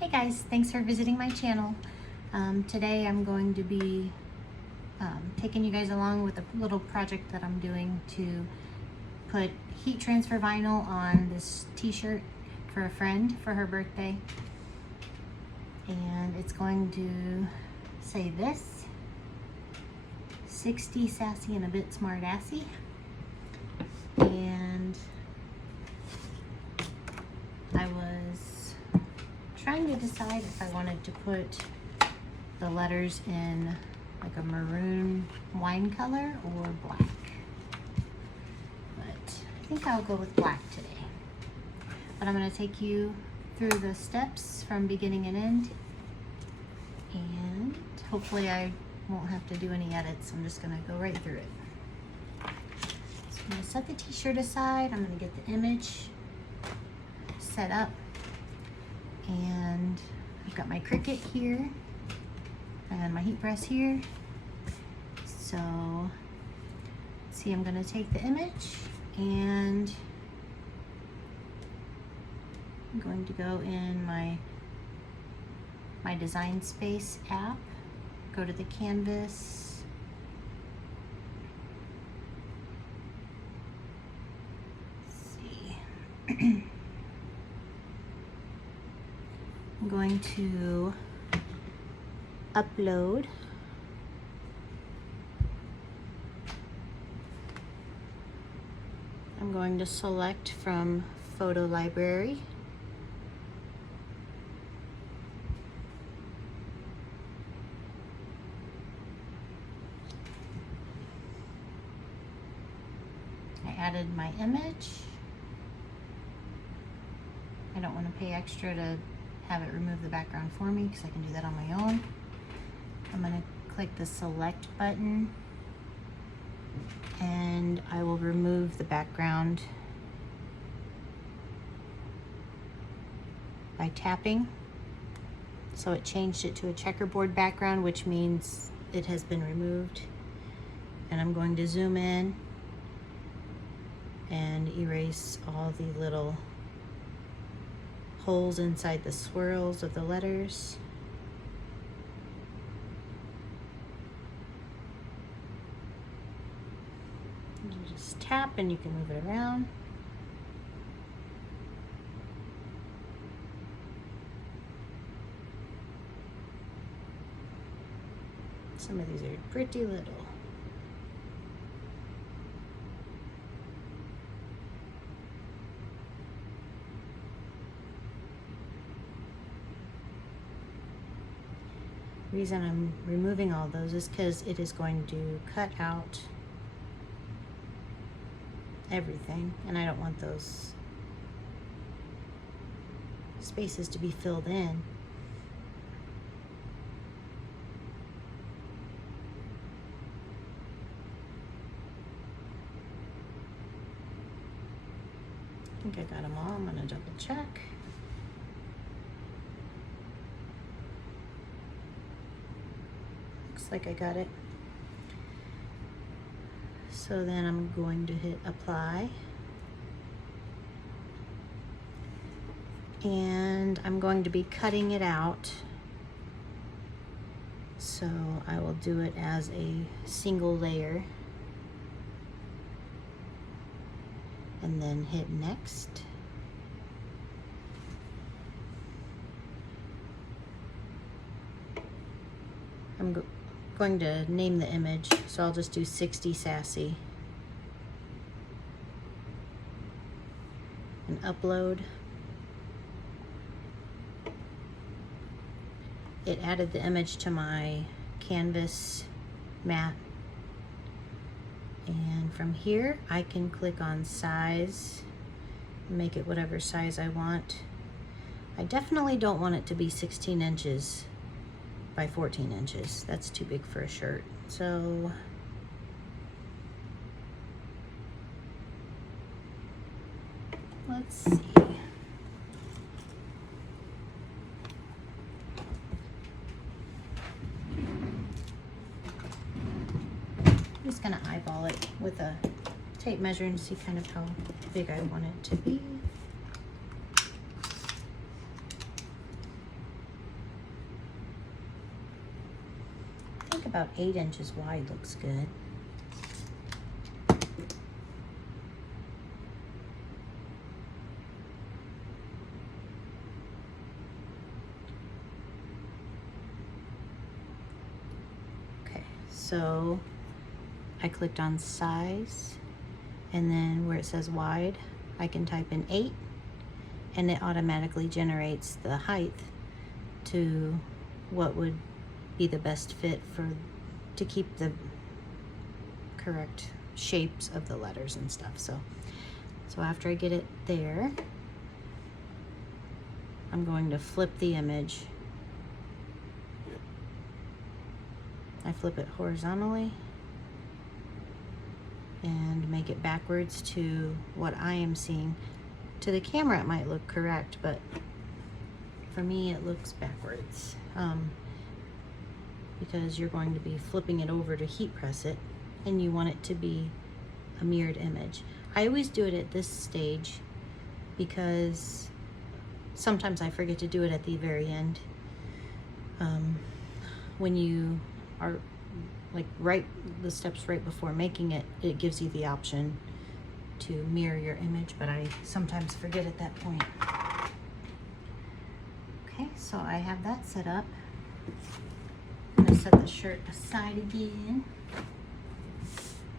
Hey guys, thanks for visiting my channel. Today I'm going to be taking you guys along with a little project that I'm doing to put heat transfer vinyl on this t-shirt for a friend for her birthday. And it's going to say this: 60 sassy and a bit smart assy. And I was trying to decide if I wanted to put the letters in like a maroon wine color or black. But I think I'll go with black today. But I'm going to take you through the steps from beginning and end. And hopefully I won't have to do any edits. I'm just going to go right through it. So I'm going to set the t-shirt aside. I'm going to get the image set up. And I've got my Cricut here and my heat press here. So see, I'm going to take the image and I'm going to go in my Design Space app, go to the canvas, let's see. I'm going to upload. I'm going to select from Photo Library. I added my image. I don't want to pay extra to have it remove the background for me because I can do that on my own. I'm going to click the select button and I will remove the background by tapping. So it changed it to a checkerboard background, which means it has been removed. And I'm going to zoom in and erase all the little holes inside the swirls of the letters. You just tap and you can move it around. Some of these are pretty little. The reason I'm removing all those is because it is going to cut out everything, and I don't want those spaces to be filled in. I think I got them all. I'm going to double check. Looks like I got it. So then I'm going to hit apply. And I'm going to be cutting it out. So I will do it as a single layer. And then hit next. I'm going to name the image, so I'll just do 60 sassy and upload. It added the image to my canvas mat. And from here, I can click on size, make it whatever size I want. I definitely don't want it to be 16 inches by 14 inches. That's too big for a shirt. So let's see. I'm just gonna eyeball it with a tape measure and see kind of how big I want it to be. about 8 inches wide looks good. Okay, so I clicked on size, and then where it says wide, I can type in 8, and it automatically generates the height to what would be the best fit to keep the correct shapes of the letters and stuff. So after I get it there, I'm going to flip the image. I flip it horizontally and make it backwards to what I am seeing. To the camera it might look correct, but for me it looks backwards, because you're going to be flipping it over to heat press it, and you want it to be a mirrored image. I always do it at this stage because sometimes I forget to do it at the very end. When you are like the steps right before making it, it gives you the option to mirror your image, but I sometimes forget at that point. Okay, so I have that set up. I'm gonna set the shirt aside again,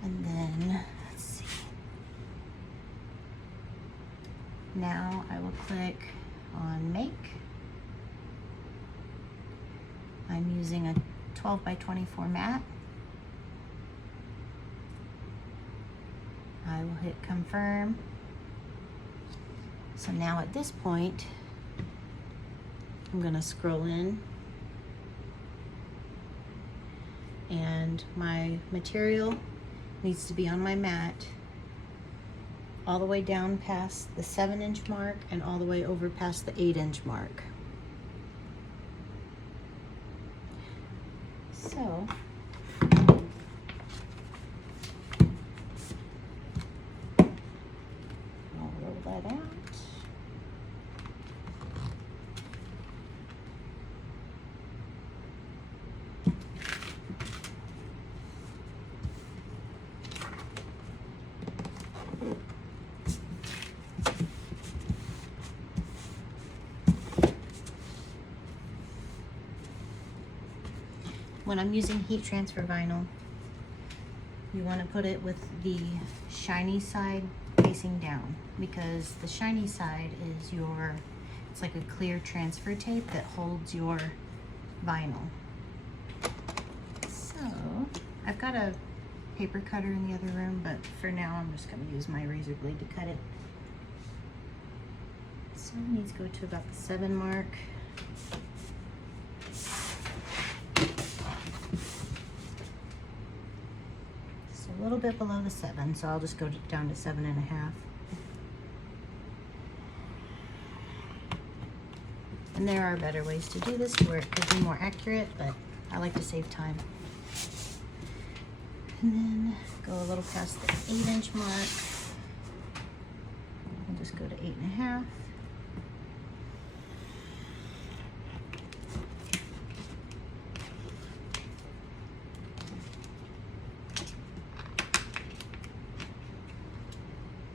and then let's see. Now I will click on make. I'm using a 12 by 24 mat. I will hit confirm. So now at this point, I'm gonna scroll in, and my material needs to be on my mat all the way down past the 7-inch mark and all the way over past the 8-inch mark. So I'll roll that out. When I'm using heat transfer vinyl, you want to put it with the shiny side facing down, because the shiny side is it's like a clear transfer tape that holds your vinyl. So I've got a paper cutter in the other room, but for now I'm just going to use my razor blade to cut it. So it needs to go to about the 7 mark. A little bit below the 7, so I'll just go down to 7.5. And there are better ways to do this to where it could be more accurate, but I like to save time. And then go a little past the 8-inch mark. I'll just go to 8.5.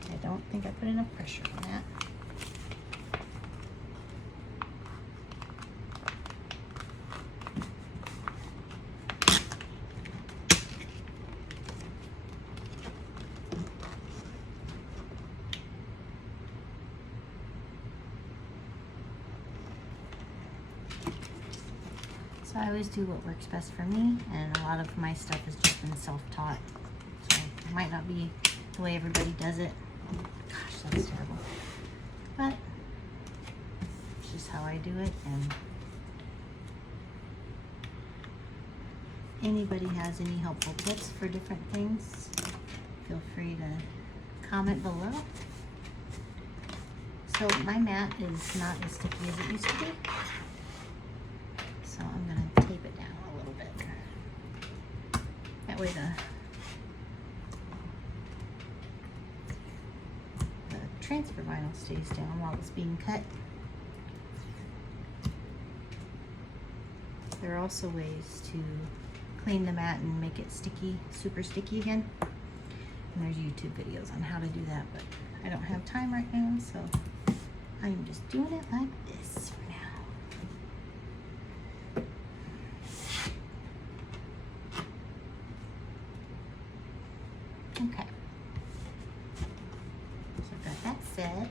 I don't think I put enough pressure on that. So I always do what works best for me, and a lot of my stuff has just been self-taught. So it might not be the way everybody does it. Gosh, that's terrible. But it's just how I do it, and anybody has any helpful tips for different things, feel free to comment below. So my mat is not as sticky as it used to be, so I'm going to tape it down a little bit. That way the transfer vinyl stays down while it's being cut. There are also ways to clean the mat and make it sticky, super sticky again. And there's YouTube videos on how to do that, but I don't have time right now, so I'm just doing it like this for now. Okay. So I've got that set.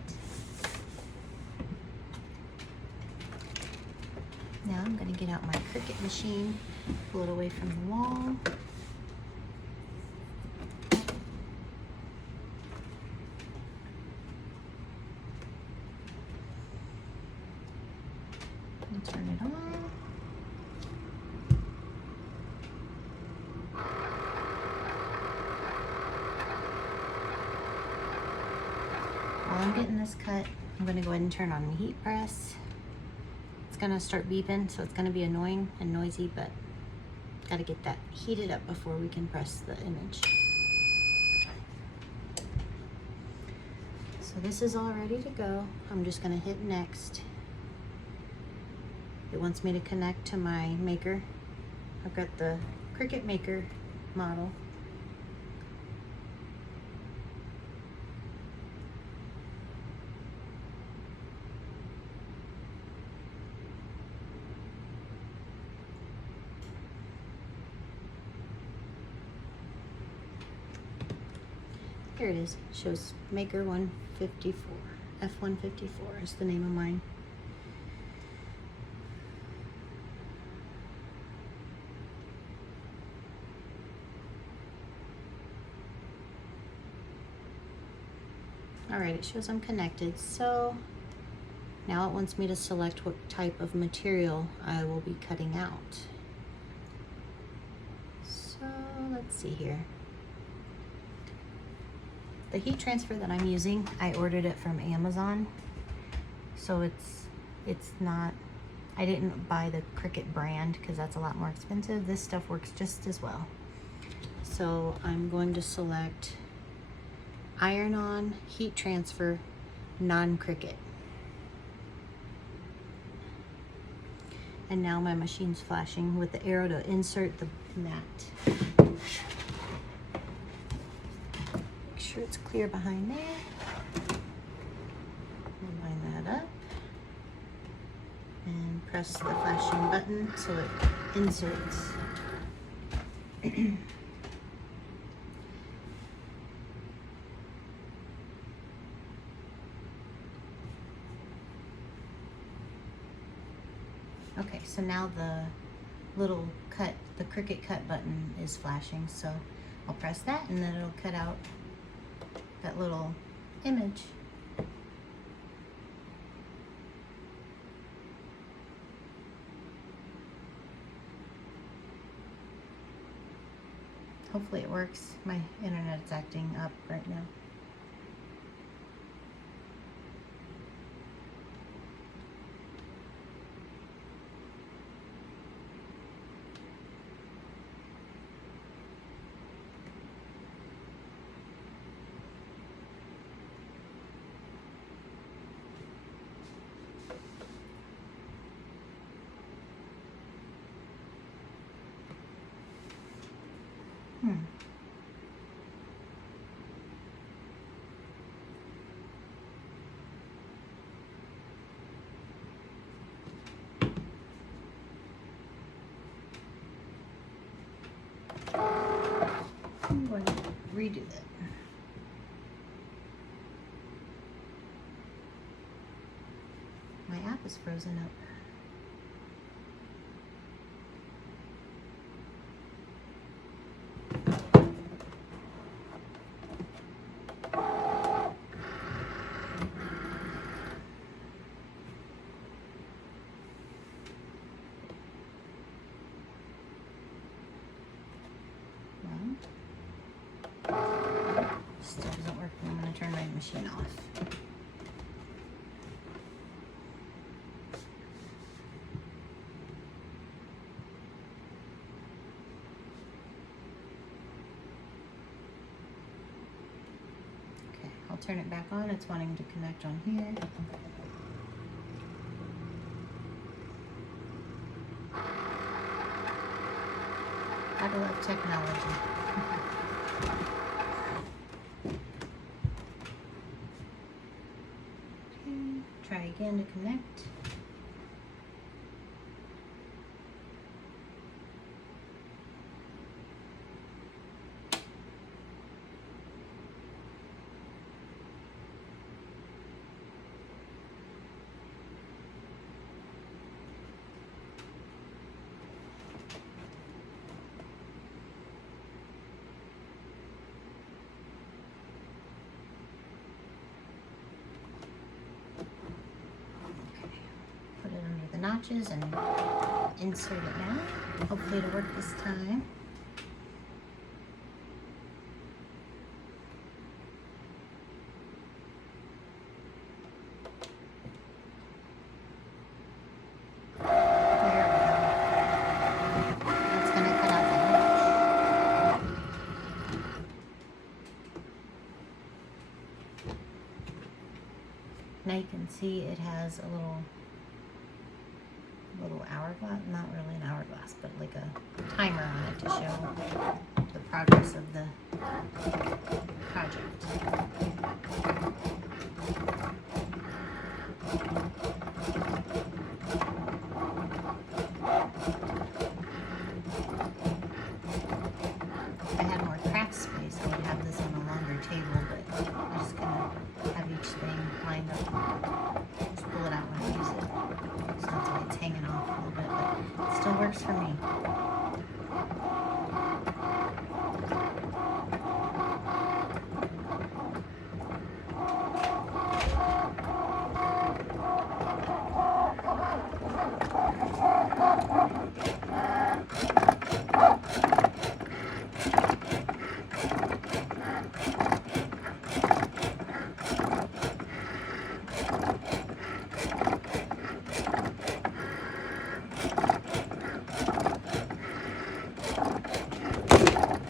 Now I'm going to get out my Cricut machine, pull it away from the wall. And turn it on. While I'm getting this cut, I'm going to go ahead and turn on the heat press. It's going to start beeping, so it's going to be annoying and noisy, but got to get that heated up before we can press the image. So this is all ready to go. I'm just going to hit next. It wants me to connect to my Maker. I've got the Cricut Maker model. Here it is. It shows Maker 154. F154 is the name of mine. Alright, it shows I'm connected. So now it wants me to select what type of material I will be cutting out. So let's see here. The heat transfer that I'm using, I ordered it from Amazon. So it's not, I didn't buy the Cricut brand because that's a lot more expensive. This stuff works just as well. So I'm going to select iron-on, heat transfer, non-Cricut. And now my machine's flashing with the arrow to insert the mat. Make sure it's clear behind there. Line that up. And press the flashing button so it inserts. Okay, so now the little cut, the Cricut cut button is flashing, so I'll press that and then it'll cut out that little image. Hopefully it works. My internet's acting up right now. I'm going to redo that. My app is frozen up. Still doesn't work. I'm going to turn my machine off. Okay, I'll turn it back on. It's wanting to connect on here. Gotta love technology. Okay, try again to connect. Put it under the notches and insert it now. Hopefully it'll work this time. Now you can see it has a little hourglass, not really an hourglass, but like a timer on it to show the progress of the project. If I had more craft space, I would have this on a longer table, but I'm just gonna have each thing lined up. Just pull it out when I use it. So that's why it's hanging off a little bit, but it still works for me.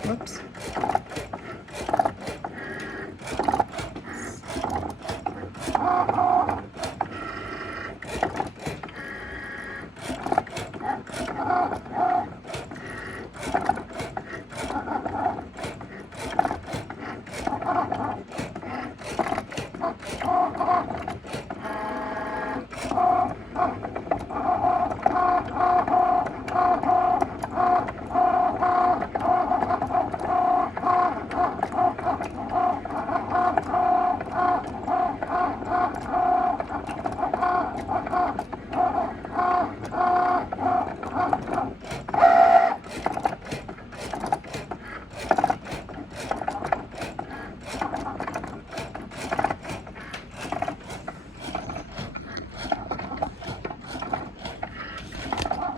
Whoops.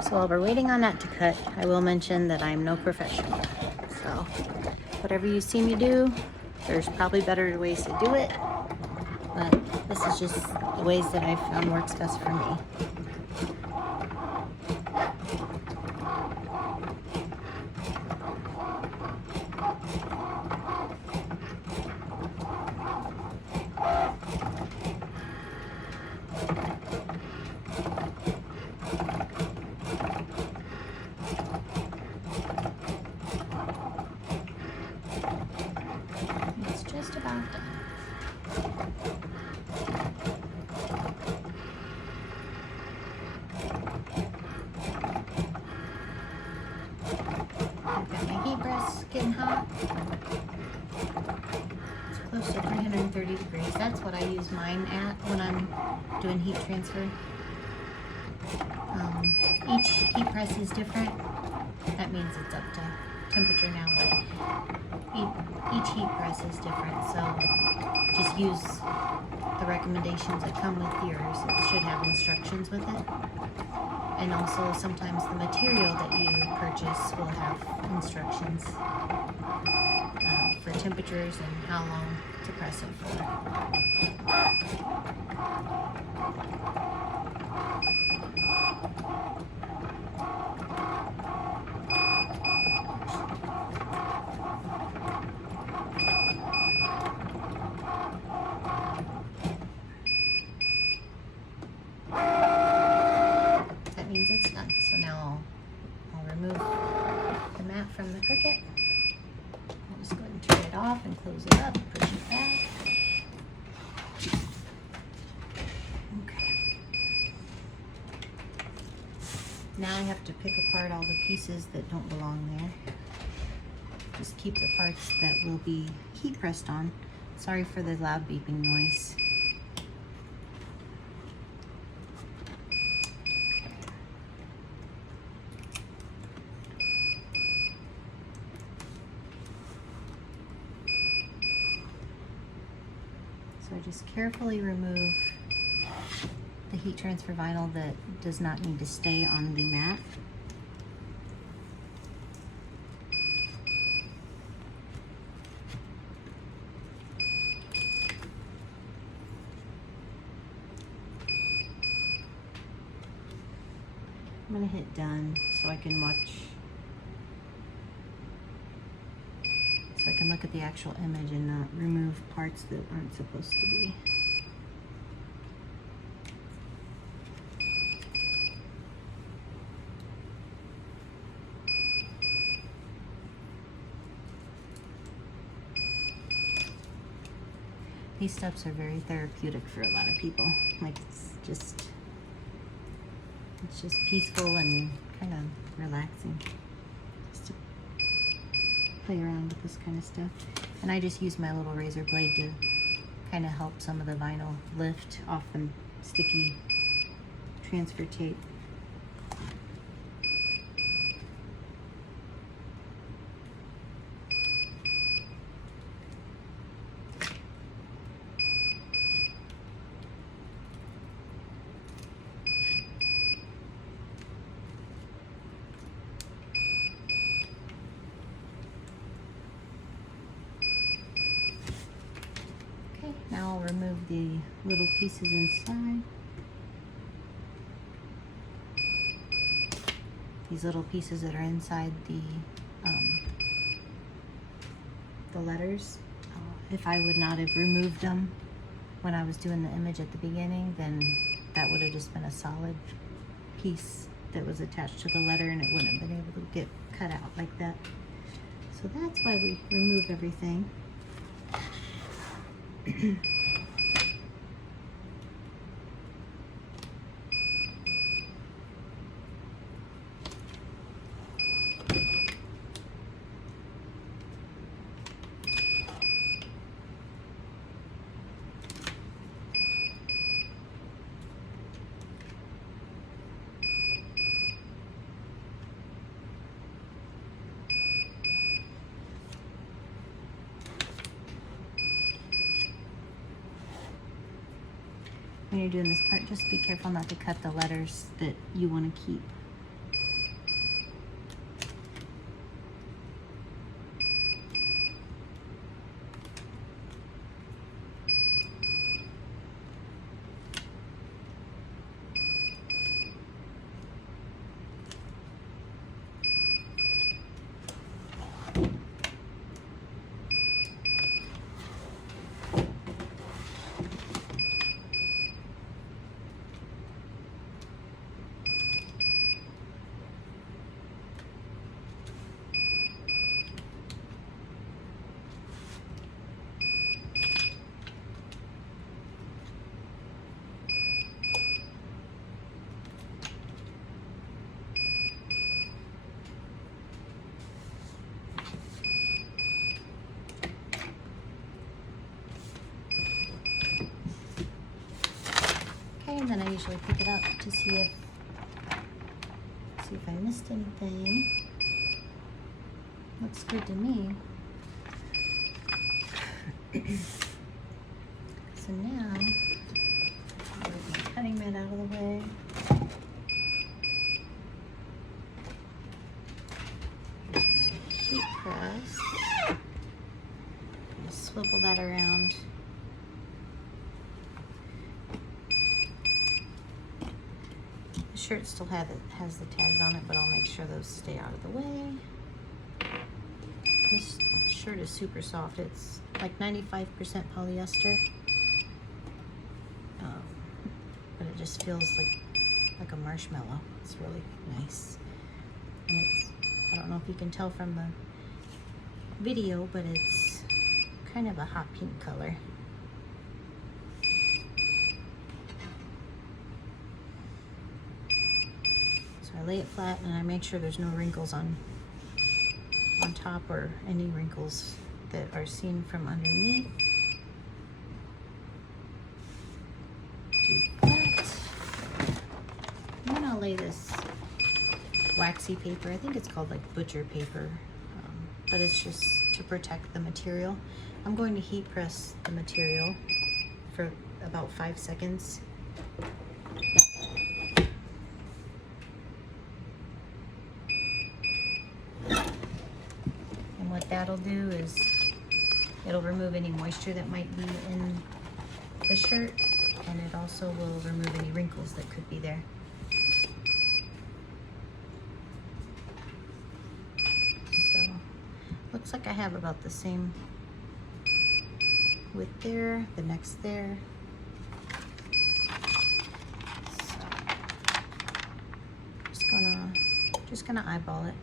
So while we're waiting on that to cut, I will mention that I'm no professional. So whatever you see me do, there's probably better ways to do it, but this is just the ways that I've found works best for me. It's just about done. I've got my heat press getting hot. It's close to 330 degrees. That's what I use mine at when I'm doing heat transfer. Each heat press is different. That means it's up to temperature now, but each heat press is different, so just use the recommendations that come with yours. It should have instructions with it. And also sometimes the material that you purchase will have instructions for temperatures and how long to press it for. That means it's done. So now I'll remove the mat from the it. I'll just go ahead and turn it off and close it up, push it back. Okay. Now I have to pick apart all the pieces that don't belong there. Just keep the parts that will be heat pressed on. Sorry for the loud beeping noise. So I just carefully remove the heat transfer vinyl that does not need to stay on the mat. I'm gonna hit done so I can look at the actual image and not remove parts that aren't supposed to be. These steps are very therapeutic for a lot of people. Like it's just peaceful and kind of relaxing just to play around with this kind of stuff. And I just use my little razor blade to kind of help some of the vinyl lift off the sticky transfer tape. Now I'll remove the little pieces inside. These little pieces that are inside the letters. If I would not have removed them when I was doing the image at the beginning, then that would have just been a solid piece that was attached to the letter and it wouldn't have been able to get cut out like that. So that's why we remove everything. When you're doing this part, just be careful not to cut the letters that you want to keep. And then I usually pick it up to see if I missed anything. Looks good to me. So now, I'll move my cutting mat out of the way. Here's my heat press. Just swivel that around. The shirt still has the tags on it, but I'll make sure those stay out of the way. This shirt is super soft. It's like 95% polyester, but it just feels like a marshmallow. It's really nice. And I don't know if you can tell from the video, but it's kind of a hot pink color. So I lay it flat and I make sure there's no wrinkles on top or any wrinkles that are seen from underneath. Do that. And then I'll lay this waxy paper. I think it's called like butcher paper, but it's just to protect the material. I'm going to heat press the material for about 5 seconds. And what that'll do is it'll remove any moisture that might be in the shirt, and it also will remove any wrinkles that could be there. So looks like I have about the same width there, the next there. So just gonna eyeball it.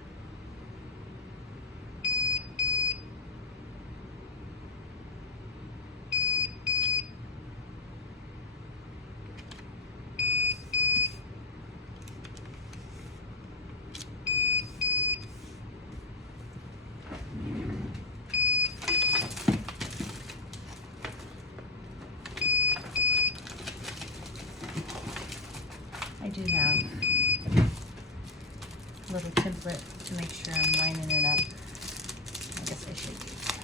I do have a little template to make sure I'm lining it up. I guess I should use that.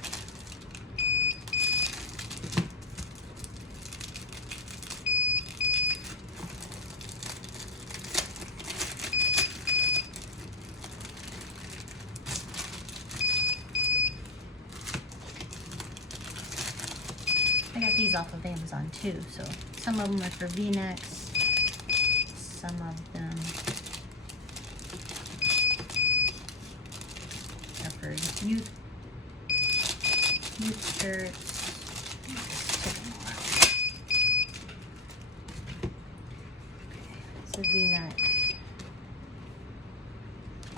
I got these off of Amazon too, so some of them are for V-necks, some of them are for youth shirts. It's a V-neck,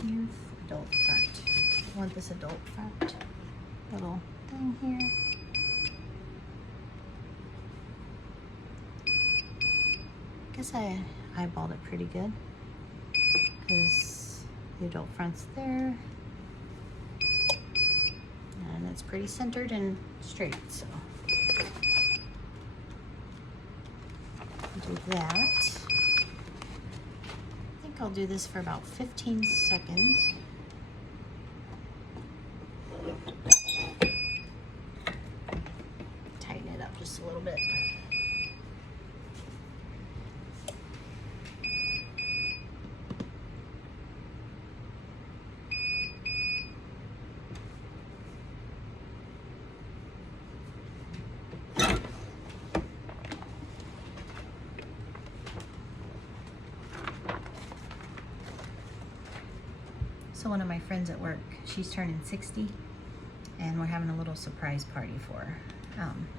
youth, adult front. I want this adult front little thing here. I guess I eyeballed it pretty good because the adult front's there and it's pretty centered and straight, so do that. I think I'll do this for about 15 seconds. Tighten it up just a little bit. So one of my friends at work, she's turning 60, and we're having a little surprise party for her.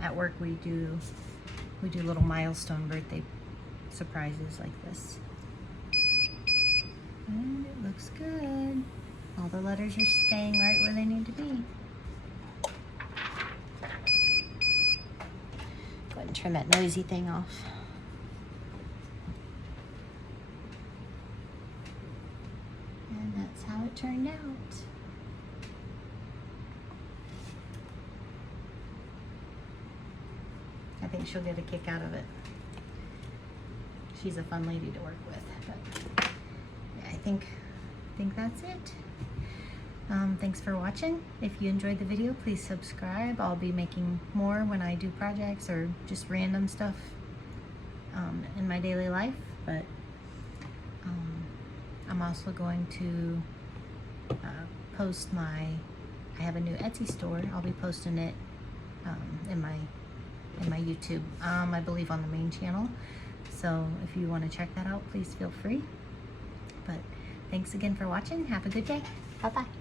At work we do little milestone birthday surprises like this. And it looks good. All the letters are staying right where they need to be. Go ahead and turn that noisy thing off. And that's how it turned out. I think she'll get a kick out of it. She's a fun lady to work with. But yeah, I think that's it. Thanks for watching. If you enjoyed the video, please subscribe. I'll be making more when I do projects or just random stuff in my daily life. But I'm also going to post I have a new Etsy store. I'll be posting it in my YouTube, I believe on the main channel. So if you want to check that out, please feel free. But thanks again for watching. Have a good day. Bye-bye.